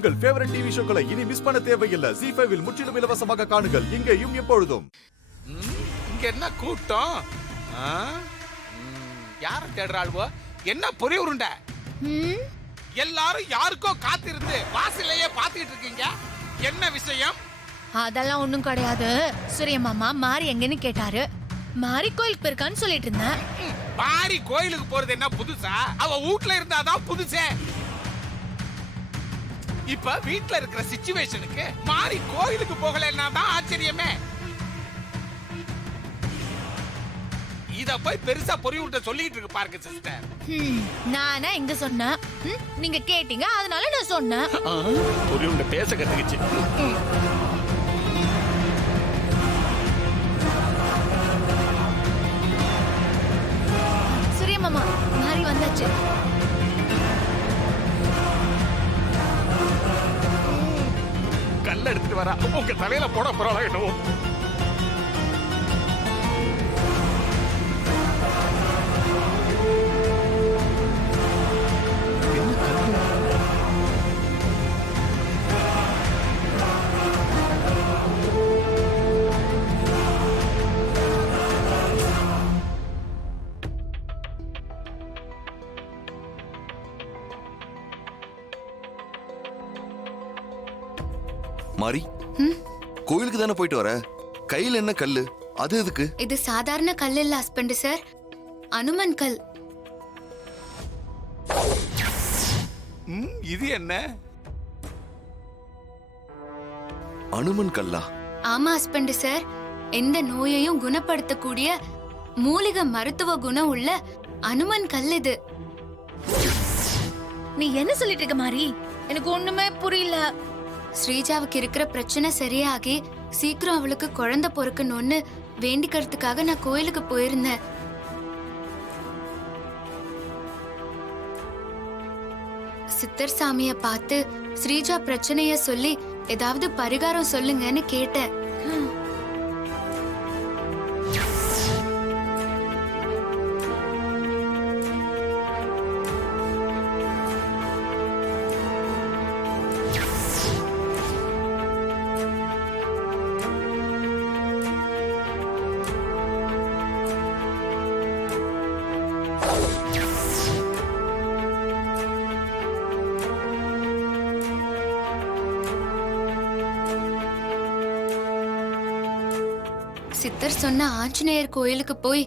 உங்கள் favourite TV ஷோக்களை இனி miss பண்ண தேவையில்லை. ஜீ5 இல் முற்றிலும் இலவசமாக காணுங்கள். இங்கேயும் எப்பொழுதும். இங்க என்ன கூட்டம்? யார தேடுறாள்வோ? என்ன பொறி உருண்ட? எல்லாரும் யாருக்கோ காத்திருந்து வாசலையே பாத்துட்டு இருக்கீங்க. என்ன விஷயம்? அதெல்லாம் ஒண்ணும் கிடையாது. சூரிய மாமா மாறி எங்கன்னு கேட்டாரு. மாறி கோயிலுக்கு போயிருக்கான்னு சொல்லிட்டு இருந்தேன். மாறி கோயிலுக்கு போறது என்ன புதுசா? அவ வீட்ல இருந்தாதான் புதுசே. இப்ப வீட்ல இருக்கிற சிச்சுவேஷனுக்கு மாறி கோயிலுக்கு போகலன்னா தான் ஆச்சரியமே. இத போய் பெருசா பொறிவுட்ட சொல்லிட்டு இருக்கு பாருங்க சிஸ்டர். நானா எங்க சொன்னேன்? நீங்க கேட்டீங்க அதனால நான் சொன்னேன். பொறிவுட்ட பேச கத்துக்கிச்சு. சூரிய மாமா மாறி வந்தாச்சு. கல்ல எடுத்துட்டு வரா. உங்க தலையில போட போறாளா என்னவோ. மாறி, கோயிலுக்கு தானே போயிட்டு வர? கையில என்ன கல்லு? அது எதுக்கு? இது சாதாரண கல் இல்ல ஹஸ்பண்ட் சார், அனுமன் கல். இது என்ன? அனுமன் கல்லா? ஆமா ஹஸ்பண்ட் சார், எந்த நோயையும் குணப்படுத்தக்கூடிய மூலிகை மருத்துவ குணம் உள்ள அனுமன் கல் இது. நீ என்ன சொல்லிட்டு இருக்க மாறி? எனக்கு ஒண்ணுமே புரியல. ஸ்ரீஜாவுக்கு இருக்கிற பிரச்சனை சரியாகி சீக்கிரம் அவளுக்கு குழந்தை பொறுக்கணும்னு வேண்டிக்கிறதுக்காக நான் கோயிலுக்கு போயிருந்தேன். சித்தர் சாமிய பார்த்து ஸ்ரீஜா பிரச்சனைய சொல்லி ஏதாவது பரிகாரம் சொல்லுங்கன்னு கேட்டேன். சித்தர் சொன்ன ஆஞ்சநேயர் கோயிலுக்கு போய்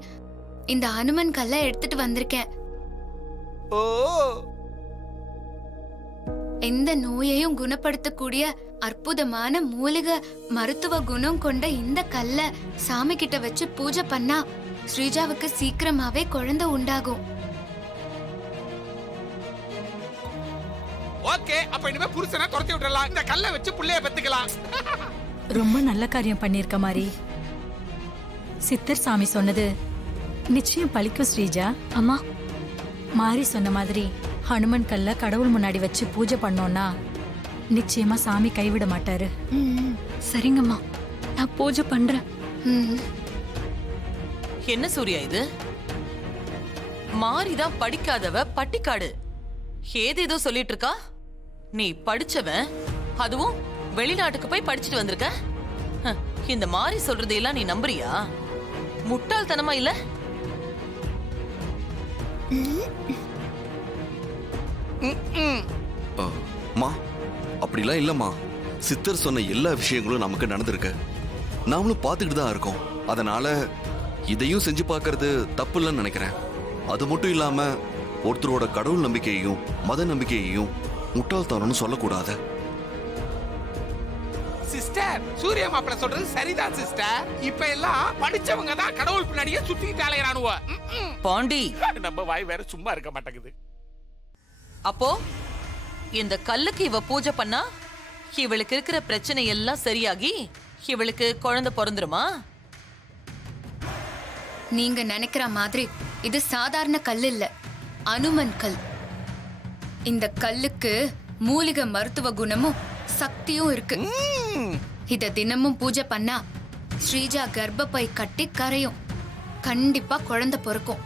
இந்த அனுமன் கல்லை எடுத்துட்டு வந்திருக்கேன். ஓ, எந்த நோயையும் குணப்படுத்தக்கூடிய அற்புதமான மூலிகை மருத்துவ குணம் கொண்ட இந்த கல்லை சாமி கிட்ட வச்சு பூஜை பண்ணா ஸ்ரீஜாவுக்கு சீக்கிரமாவே குழந்தை உண்டாகும். ஓகே, அப்ப இனிமே புருஷனை துரத்தி விட்டுறலாம். இந்த கல்லை வச்சு புள்ளைய பெத்துக்கலாம். ரொம்ப நல்ல காரியம் பண்ணிருக்க மாதிரி. சித்தர் சாமி சொன்னது நிச்சயம் பலிக்கும் ஸ்ரீஜா. அம்மா, மாறி சொன்ன மாதிரி ஹனுமன் கல்ல கடவுள் முன்னாடி வச்சு பூஜை பண்ணோம்னா நிச்சயமா சாமி கைவிட மாட்டாரு. சரிங்கம்மா, நான் பூஜை பண்றேன். என்ன சூர்யா இது? மாறிதான் படிக்காதவ பட்டிக்காடு ஏதேதோ சொல்லிட்டு இருக்கா. நீ படிச்சவன், அதுவும் வெளிநாட்டுக்கு போய் படிச்சுட்டு வந்திருக்க. இந்த மாறி சொல்றதையெல்லாம் நீ நம்புறியா? முட்டாள்தனமா இல்ல? மா, அப்படிலாம் இல்லம்மா. சித்தர் சொன்ன எல்லா விஷயங்களும் நமக்கு நடந்திருக்கு. நாமளும் பார்த்துக்கிட்டு தான் இருக்கோம். அதனால இதையும் செஞ்சு பார்க்கறது தப்பு இல்லைன்னு நினைக்கிறேன். அது மட்டும் இல்லாம ஒருத்தரோட கடவுள் நம்பிக்கையையும் மத நம்பிக்கையையும் முட்டாள்தனம்னு சொல்லக்கூடாது. சிஸ்டர், சூரிய மாப்பிள்ள சொல்றது சரிதான் சிஸ்டர். இப்ப எல்லாம் படிச்சவங்க தான் கடவுள் பின்னாடியே சுத்திட்டு அலையறானுவ. பாண்டி, நம்ம வாய் வேற சும்மா இருக்க மாட்டேங்குது. அப்போ இந்த கல்லுக்கு இவ பூஜை பண்ணா இவளுக்கு இருக்கிற பிரச்சனை எல்லாம் சரியாகி இவளுக்கு குழந்தை பிறந்துருமா? நீங்க நினைக்கிற மாதிரி இது சாதாரண கல் இல்ல, அனுமன் கல். இந்த கல்லுக்கு மூலிகை மருத்துவ குணமும் சக்தியும் இருக்கு. இத தினமும் பூஜை பண்ணா ஸ்ரீஜா கர்ப்பப்பை கட்டி கரையும். கண்டிப்பா குழந்தை பிறக்கும்.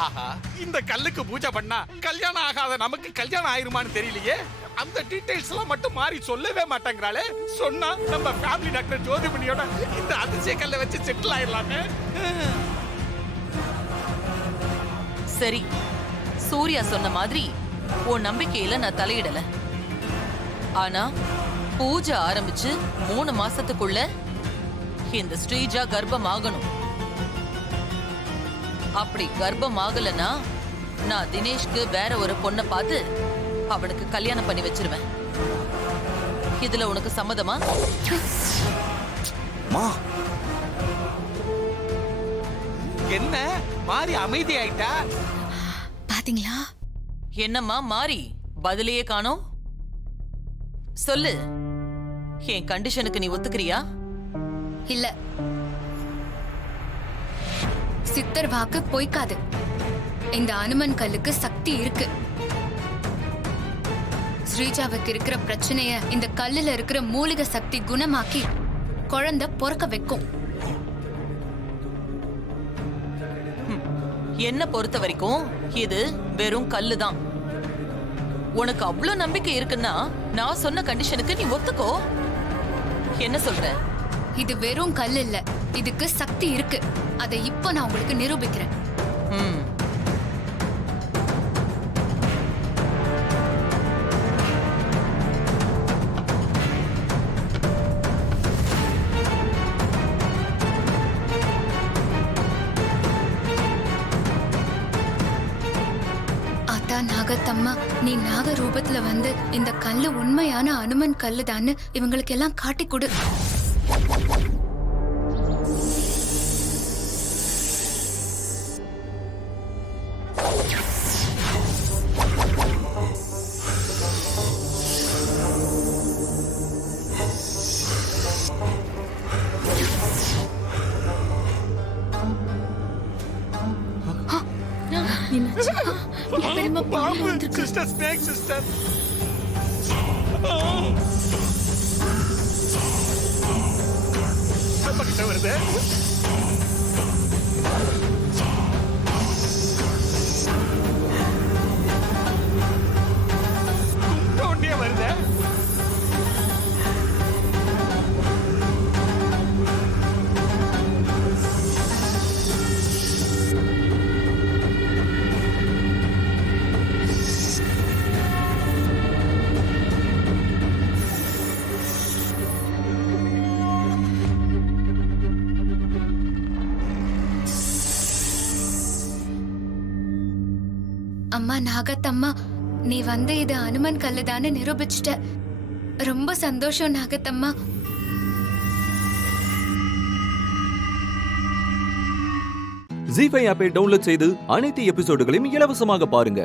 ஆஹா, இந்த கல்லுக்கு பூஜை பண்ணா கல்யாணம் ஆகாத நமக்கு கல்யாணம் ஆயிருமான்னு தெரியலையே. அந்த டீடைல்ஸ் எல்லாம் மட்டும் மாறி சொல்லவே மாட்டேங்கிறாளே. சொன்னா நம்ம ஃபேமிலி டாக்டர் ஜோதிமணியோட இந்த அதிசய கல்லை வச்சு செட்டில் ஆயிடலாமே. சரி, சூர்யா சொன்ன மாதிரி உன் நம்பிக்கையில நான் தலையிடல. ஆனா பூஜை ஆரம்பிச்சு 3 மாசத்துக்குள்ள இந்த ஸ்ரீஜா கர்ப்பம் ஆகணும். அப்படி கர்ப்பம் ஆகலன்னா நான் தினேஷ்க்கு வேற ஒரு பொண்ணை பார்த்து அவனுக்கு கல்யாணம் பண்ணி வச்சிருவேன். இதுல உனக்கு சம்மதமா? மா, என்ன மாறி அமைதி ஆயிட்டா? பாத்தீங்களா? என்னம்மா மாறி பதிலையே காணோம்? சொல்லு, என் கண்டிஷனுக்கு நீ ஒத்துக்கிறியா? இல்ல, சித்தர் வாக்கு பொய்க்காது. இந்த அனுமன் கல்லுக்கு சக்தி இருக்கு. ஸ்ரீஜாவுக்கு இருக்கிற பிரச்சனைய இந்த கல்லுல இருக்கிற மூலிகை சக்தி குணமாக்கி குழந்தை பொறக்க வைக்கும். என்ன பொறுத்த வரைக்கும் இது வெறும் கல்லுதான். உனக்கு அவ்வளவு நம்பிக்கை இருக்குன்னா நான் சொன்ன கண்டிஷனுக்கு நீ ஒத்துக்கோ. என்ன சொல்ற? இது வெறும் கல் இல்ல, இதுக்கு சக்தி இருக்கு. அதை இப்ப நான் உங்களுக்கு நிரூபிக்கிறேன். ம். ஆத்தா நாகத்தம்மா, நீ நாக ரூபத்துல வந்து இந்த கல்லு உண்மையான அனுமன் கல்லுதான்னு இவங்களுக்கு எல்லாம் காட்டி கொடு. பாம்பு சிஸ்டர், ஸ்னேக் சிஸ்டர். நம்ம கிட்ட வருது. குண்டோண்டியே வருது. அம்மா நாகத்தம்மா, நீ வந்து இது அனுமன் கல்லுதான்னு நிரூபிச்சிட்ட. ரொம்ப சந்தோஷம் நாகத்தம்மா. ஜீ5 ஆப்பை டவுன்லோட் செய்து அனைத்து எபிசோடுகளையும் இலவசமாக பாருங்க.